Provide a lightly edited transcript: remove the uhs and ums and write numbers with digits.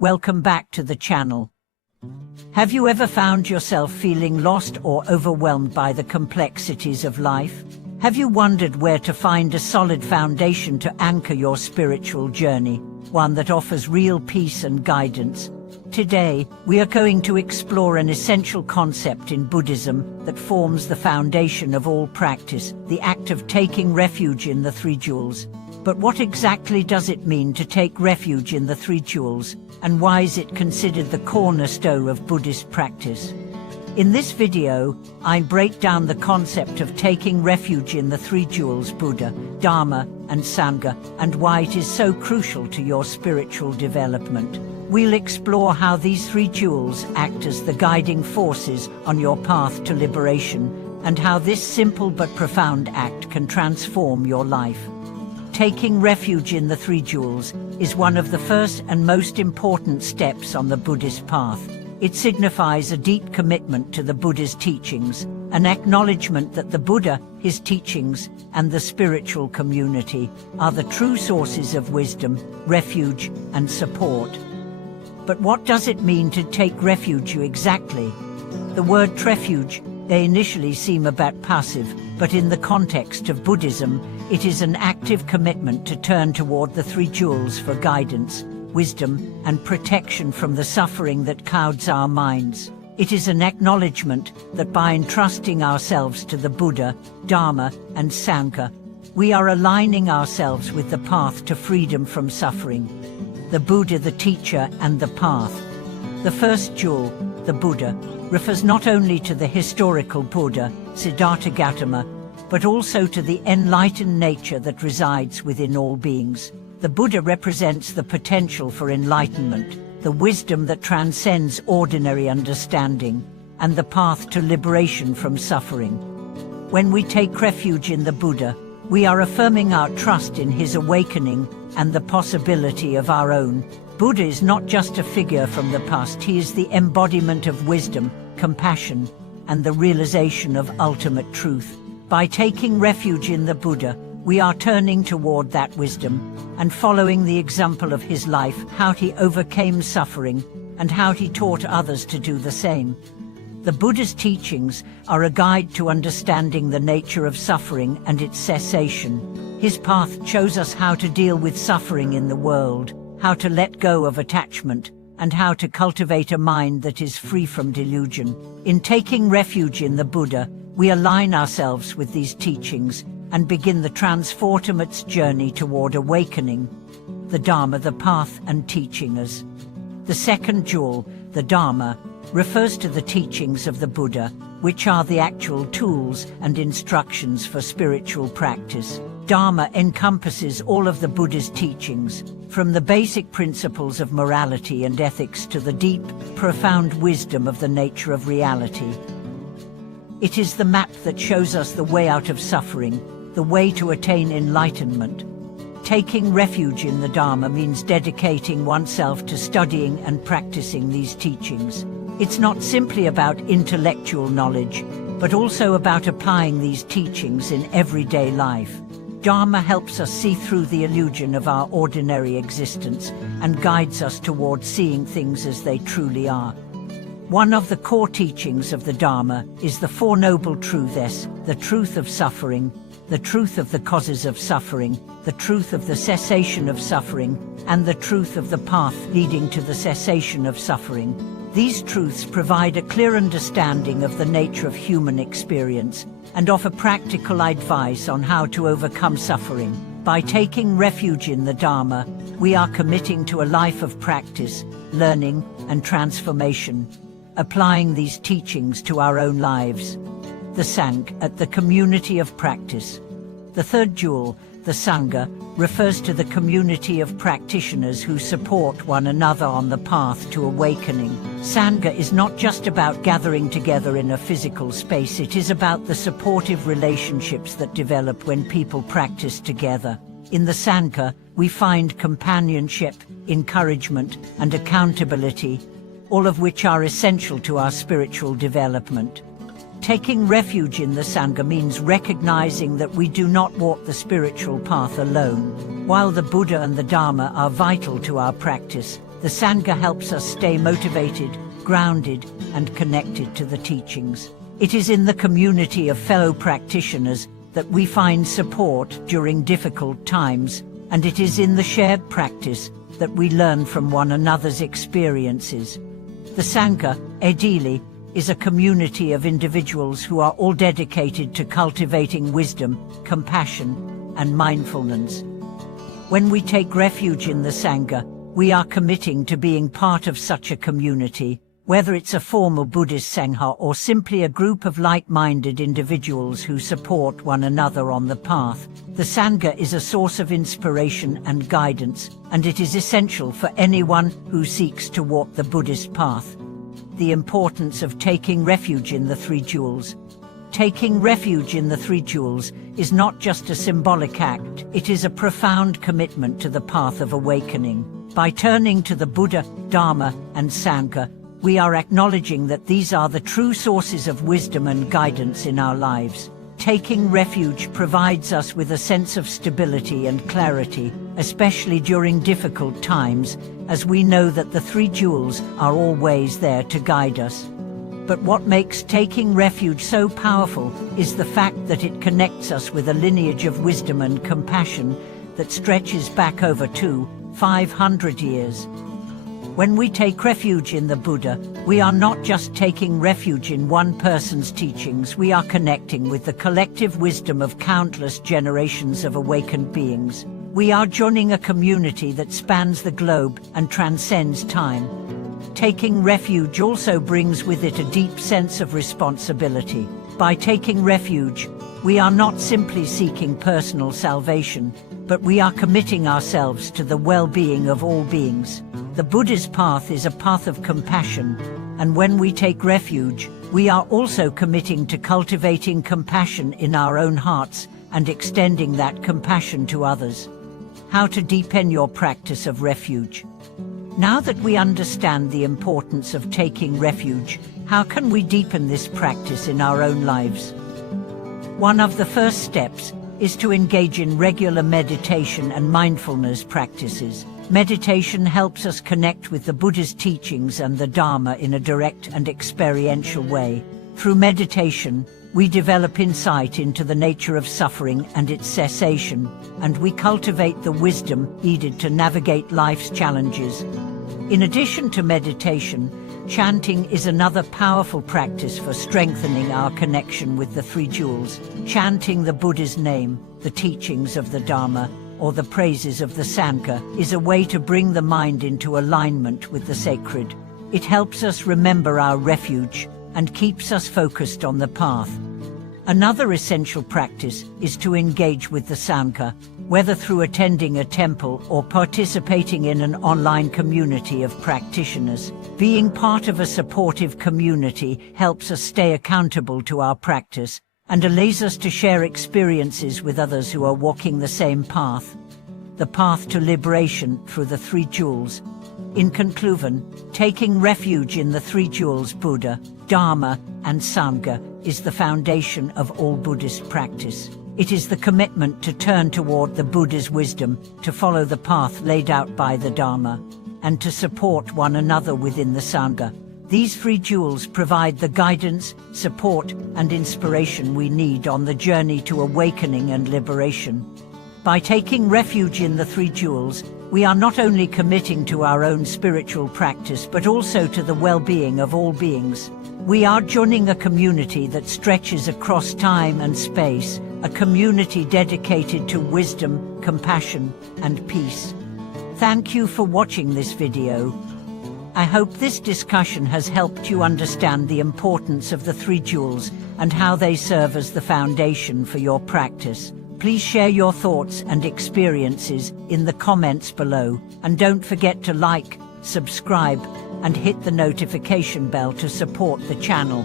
Welcome back to the channel. Have you ever found yourself feeling lost or overwhelmed by the complexities of life? Have you wondered where to find a solid foundation to anchor your spiritual journey, one that offers real peace and guidance? Today, we are going to explore an essential concept in Buddhism that forms the foundation of all practice, the act of taking refuge in the Three Jewels. But what exactly does it mean to take refuge in the Three Jewels, and why is it considered the cornerstone of Buddhist practice? In this video, I break down the concept of taking refuge in the Three Jewels, Buddha, Dharma, and Sangha, and why it is so crucial to your spiritual development. We'll explore how these three jewels act as the guiding forces on your path to liberation, and how this simple but profound act can transform your life. Taking refuge in the Three Jewels is one of the first and most important steps on the Buddhist path. It signifies a deep commitment to the Buddha's teachings, an acknowledgement that the Buddha, his teachings, and the spiritual community are the true sources of wisdom, refuge, and support. But what does it mean to take refuge exactly? The word refuge may initially seem a bit passive, but in the context of Buddhism, it is an active commitment to turn toward the Three Jewels for guidance, wisdom, and protection from the suffering that clouds our minds. It is an acknowledgement that by entrusting ourselves to the Buddha, Dharma, and Sangha, we are aligning ourselves with the path to freedom from suffering. The Buddha, the teacher, and the path. The first jewel, the Buddha, refers not only to the historical Buddha, Siddhartha Gautama, but also to the enlightened nature that resides within all beings. The Buddha represents the potential for enlightenment, the wisdom that transcends ordinary understanding, and the path to liberation from suffering. When we take refuge in the Buddha, we are affirming our trust in his awakening and the possibility of our own. Buddha is not just a figure from the past, he is the embodiment of wisdom, compassion, and the realization of ultimate truth. By taking refuge in the Buddha, we are turning toward that wisdom and following the example of his life, how he overcame suffering and how he taught others to do the same. The Buddha's teachings are a guide to understanding the nature of suffering and its cessation. His path shows us how to deal with suffering in the world, how to let go of attachment, and how to cultivate a mind that is free from delusion. In taking refuge in the Buddha, we align ourselves with these teachings and begin the transformative journey toward awakening. The Dharma, the path and teaching us. The second jewel, the Dharma, refers to the teachings of the Buddha, which are the actual tools and instructions for spiritual practice. Dharma encompasses all of the Buddha's teachings, from the basic principles of morality and ethics to the deep, profound wisdom of the nature of reality. It is the map that shows us the way out of suffering, the way to attain enlightenment. Taking refuge in the Dharma means dedicating oneself to studying and practicing these teachings. It's not simply about intellectual knowledge, but also about applying these teachings in everyday life. Dharma helps us see through the illusion of our ordinary existence and guides us towards seeing things as they truly are. One of the core teachings of the Dharma is the Four Noble Truths: the truth of suffering, the truth of the causes of suffering, the truth of the cessation of suffering, and the truth of the path leading to the cessation of suffering. These truths provide a clear understanding of the nature of human experience and offer practical advice on how to overcome suffering. By taking refuge in the Dharma, we are committing to a life of practice, learning, and transformation, applying these teachings to our own lives. The Sangha, the community of practice. The third jewel, the Sangha, refers to the community of practitioners who support one another on the path to awakening. Sangha is not just about gathering together in a physical space, it is about the supportive relationships that develop when people practice together. In the Sangha, we find companionship, encouragement, and accountability, all of which are essential to our spiritual development. Taking refuge in the Sangha means recognizing that we do not walk the spiritual path alone. While the Buddha and the Dharma are vital to our practice, The Sangha helps us stay motivated, grounded, and connected to the teachings. It is in the community of fellow practitioners that we find support during difficult times, and it is in the shared practice that we learn from one another's experiences. The Sangha, ideally, is a community of individuals who are all dedicated to cultivating wisdom, compassion, and mindfulness. When we take refuge in the Sangha, we are committing to being part of such a community, whether it's a formal Buddhist Sangha or simply a group of like-minded individuals who support one another on the path. The Sangha is a source of inspiration and guidance, and it is essential for anyone who seeks to walk the Buddhist path. The importance of taking refuge in the Three Jewels. Taking refuge in the Three Jewels is not just a symbolic act, it is a profound commitment to the path of awakening. By turning to the Buddha, Dharma, and Sangha, we are acknowledging that these are the true sources of wisdom and guidance in our lives. Taking refuge provides us with a sense of stability and clarity, especially during difficult times, as we know that the Three Jewels are always there to guide us. But what makes taking refuge so powerful is the fact that it connects us with a lineage of wisdom and compassion that stretches back over 500 years. When we take refuge in the Buddha, we are not just taking refuge in one person's teachings, we are connecting with the collective wisdom of countless generations of awakened beings. We are joining a community that spans the globe and transcends time. Taking refuge also brings with it a deep sense of responsibility. By taking refuge, we are not simply seeking personal salvation, but we are committing ourselves to the well-being of all beings. The Buddha's path is a path of compassion, and when we take refuge, we are also committing to cultivating compassion in our own hearts and extending that compassion to others. How to deepen your practice of refuge. Now that we understand the importance of taking refuge, how can we deepen this practice in our own lives? One of the first steps is to engage in regular meditation and mindfulness practices. Meditation helps us connect with the Buddha's teachings and the Dharma in a direct and experiential way. Through meditation, we develop insight into the nature of suffering and its cessation, and we cultivate the wisdom needed to navigate life's challenges. In addition to meditation, chanting is another powerful practice for strengthening our connection with the Three Jewels. Chanting the Buddha's name, the teachings of the Dharma, or the praises of the Sangha is a way to bring the mind into alignment with the sacred. It helps us remember our refuge and keeps us focused on the path. Another essential practice is to engage with the Sangha, whether through attending a temple or participating in an online community of practitioners. Being part of a supportive community helps us stay accountable to our practice and allows us to share experiences with others who are walking the same path. The path to liberation through the Three Jewels. In conclusion, taking refuge in the Three Jewels Buddha, Dharma, and Sangha is the foundation of all Buddhist practice. It is the commitment to turn toward the Buddha's wisdom, to follow the path laid out by the Dharma, and to support one another within the Sangha. These Three Jewels provide the guidance, support, and inspiration we need on the journey to awakening and liberation. By taking refuge in the Three Jewels, we are not only committing to our own spiritual practice but also to the well-being of all beings. We are joining a community that stretches across time and space, a community dedicated to wisdom, compassion, and peace. Thank you for watching this video. I hope this discussion has helped you understand the importance of the Three Jewels and how they serve as the foundation for your practice. Please share your thoughts and experiences in the comments below, and don't forget to like, subscribe, and hit the notification bell to support the channel.